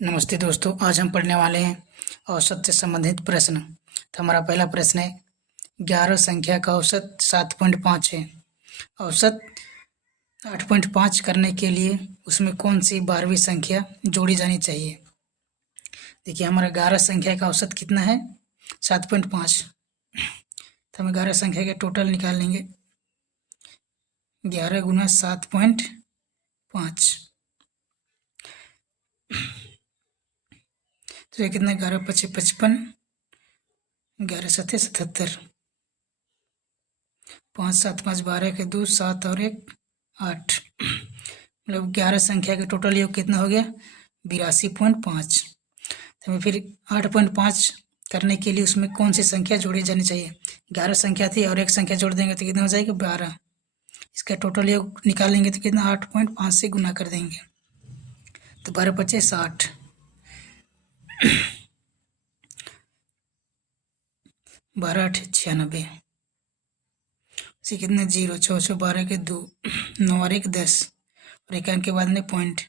नमस्ते दोस्तों, आज हम पढ़ने वाले हैं औसत से संबंधित प्रश्न। तो हमारा पहला प्रश्न है, 11 संख्या का औसत 7.5 है। औसत 8.5 करने के लिए उसमें कौन सी 12वीं संख्या जोड़ी जानी चाहिए। देखिए, हमारा 11 संख्या का औसत कितना है, 7.5। तो हम 11 संख्या के टोटल निकाल लेंगे, 11 गुना 7.5। तो ये कितना, 11 पचे 55, 11 सत्ते 77, 5 7 5 12 के 2 7 और 1 8, मतलब 11 संख्या के टोटल योग कितना हो गया, 82.5। तो हमें फिर 8.5 करने के लिए उसमें कौन सी संख्या जोड़ी जानी चाहिए। 11 संख्या थी और एक संख्या जोड़ देंगे तो कितना हो जाएगा, 12। इसका टोटल योग निकालेंगे तो कितना, 8.5 से गुना कर देंगे तो 12 पचे 60, 12 8 96, इसे कितना, 0 6 12 के 2 9 और 1 10 और 1 के बाद में पॉइंट,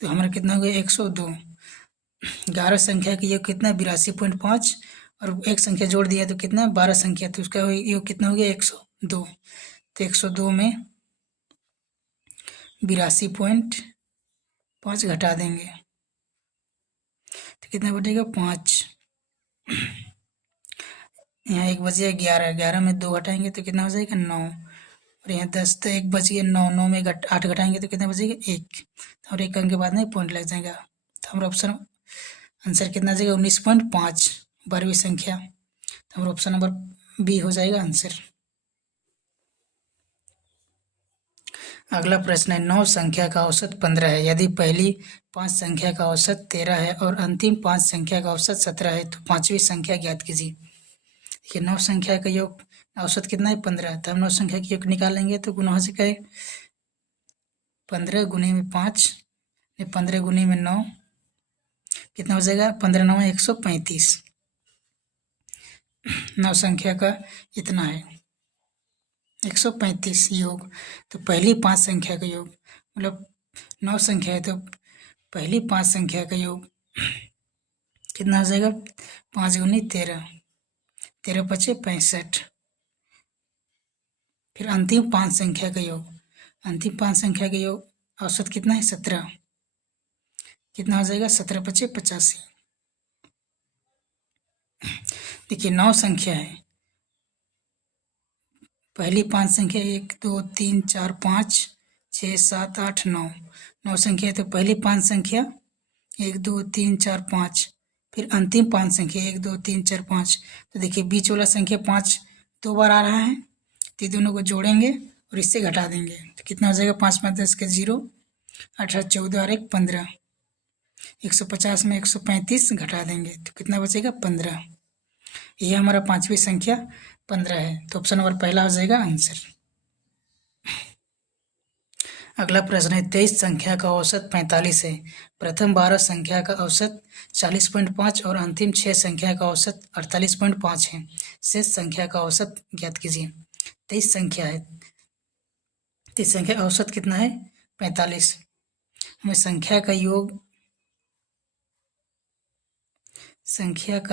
तो हमारा कितना हो गया, 102। 11 संख्या का योग कितना, 82.5 और एक संख्या जोड़ दिया तो कितना, 12 संख्या, तो उसका योग कितना हो गया, 102। तो 102 में 82.5 घटा देंगे तो कितना बचेगा, 5। यहाँ 1 बच गया, 11 11 में 2 घटाएंगे तो कितना हो जाएगा, 9। और यहाँ 10, तो 1 बच गया, 9 9 में 8 घटाएंगे तो कितना बचेगा, 1। और 1 अंक के बाद में पॉइंट लग जाएगा। तो हमारा ऑप्शन आंसर कितना आ जाएगा, 19.5, 12वीं संख्या। तो हमारा ऑप्शन नंबर बी हो जाएगा आंसर। अगला प्रश्न है, 9 संख्या का औसत 15 है। यदि पहली 5 संख्या का औसत 13 है और अंतिम 5 संख्या का औसत 17 है तो 5वीं संख्या ज्ञात कीजिए। देखिए, 9 संख्या का योग औसत कितना है, 15। तो हम 9 संख्या का योग निकाल लेंगे तो गुना से कहे 15 गुने में 5, 15 गुने में 9, कितना हो जाएगा, 15 9 135। 9 संख्या का इतना है 135 योग। तो पहली 5 संख्या का योग, मतलब 9 संख्या है तो पहली 5 संख्या का योग कितना हो जाएगा, 5 गुनी 13, 13 पचे 65। फिर अंतिम 5 संख्या का योग, अंतिम 5 संख्या का योग औसत कितना है, 17, कितना हो जाएगा, 17 पचे 85। देखिए, 9 संख्या है, पहली 5 संख्या 1 2 3 4 5 6 7 8 9, 9 संख्या है तो पहली 5 संख्या 1 2 3 4 5, फिर अंतिम 5 संख्या 1 2 3 4 5। तो देखिए, बीच वाला संख्या 5 2 बार आ रहा है तो दोनों को जोड़ेंगे और इससे घटा देंगे तो कितना हो जाएगा, 5 5 10 के 0, 18 14 और 1 15, 150 में 135 घटा देंगे तो कितना बचेगा, 15। ये हमारा 5वीं संख्या 15 है। तो ऑप्शन नंबर पहला हो जाएगा आंसर। अगला प्रश्न है, 23 संख्या का औसत 45 है। प्रथम 12 संख्या का औसत 40.5 और अंतिम 6 संख्या का औसत 48.5 है। शेष संख्या का औसत ज्ञात कीजिए। 23 संख्या है, 23 संख्या औसत कितना है, 45। हमें संख्या का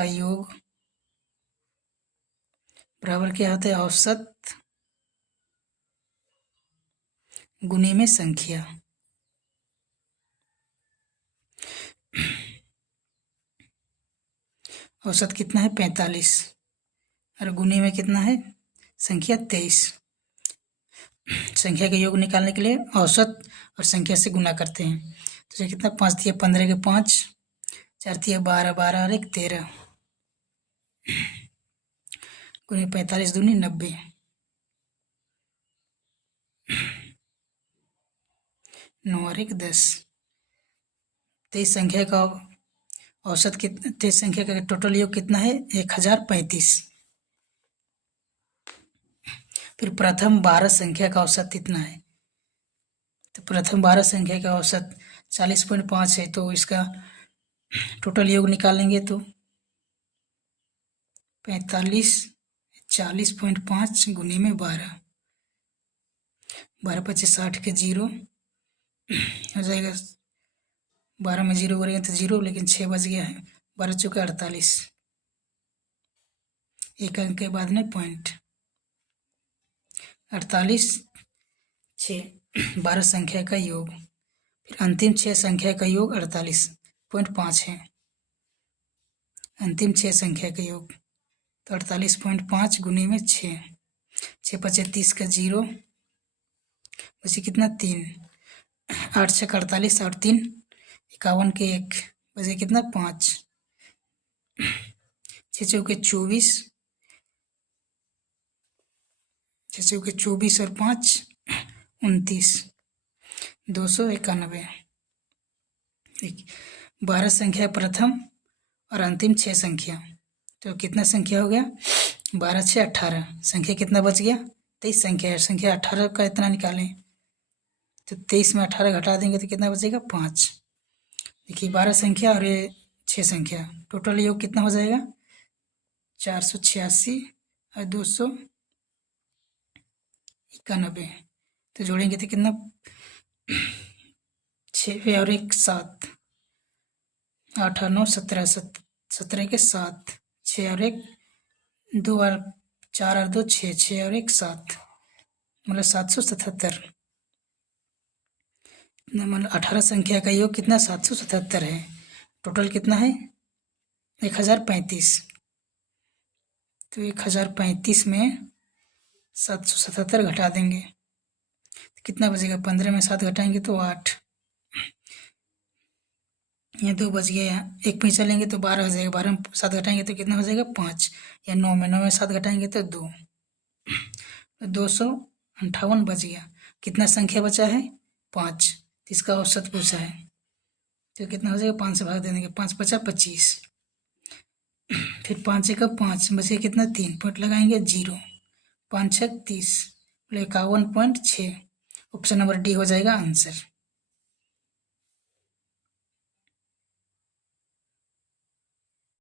योग बराबर क्या होता है, औसत गुने में संख्या। औसत कितना है, 45 और गुने में कितना है, संख्या 23। संख्या का योग निकालने के लिए औसत और संख्या से गुना करते हैं तो ये कितना, 5 दिया 15 के 5, 4 दिया 12 12 और 1 13, गुने 45 दूनी 90, 9 और 1 10। 23 संख्या का औसत कितना, 23 संख्या का टोटल योग कितना है, 1035। फिर प्रथम 12 संख्या का औसत कितना है, तो प्रथम 12 संख्या का औसत 40.5 है तो इसका टोटल योग निकालेंगे तो 45 40.5 गुने में 12, 12 पचे 60 के 0 हो जाएगा 12 में 0 करेंगे तो 0, लेकिन 6 बच गया है। 12 चौके 48, एक अंक के बाद में पॉइंट। 48 6 12 संख्या का योग, फिर अंतिम 6 संख्या का योग 48.5 है। अंतिम 6 संख्या का योग तो 48.5 गुने में 6, 6 पचे 30 का 0, बचे कितना 3, 8 छः 48, 8 3 51 के 1, बचे कितना 5, 6 चौके 24, 6 चौके 24 और 5 29, 291। 12 संख्या प्रथम और अंतिम 6 संख्या, तो कितना संख्या हो गया 12 6 18, संख्या कितना बच गया 23 संख्या है। संख्या 18 का इतना निकालें तो 23 में 18 घटा देंगे तो कितना बचेगा 5। देखिए 12 संख्या और ये 6 संख्या, टोटल योग कितना हो जाएगा 486 और 291, तो जोड़ेंगे तो कितना 6 और 1 7, 8 और 9 17, 17 के 7, 6 और 1 2 और 4 और 2 6, 6 और 1 7, मतलब 777। मतलब 18 संख्या का योग कितना 777 है। टोटल कितना है 1035, तो 1035 में 777 घटा देंगे तो कितना बचेगा 15 में 7 घटाएंगे तो 8, यहाँ 2 बच गया, यहाँ 1 में चलेंगे तो 12 हो जाएगा, 12 में 7 घटाएंगे तो कितना हो जाएगा 5, या 9 में 7 घटाएंगे तो 2, तो 258 बच गया। कितना संख्या बचा है 5, तो इसका औसत पूछा है तो कितना हो जाएगा 5 से भाग दे देंगे, 5 पचा 25, फिर 5 का 5 बचे कितना 3, पॉइंट लगाएंगे 0, 5 6 30, 51.6। ऑप्शन नंबर डी हो जाएगा आंसर।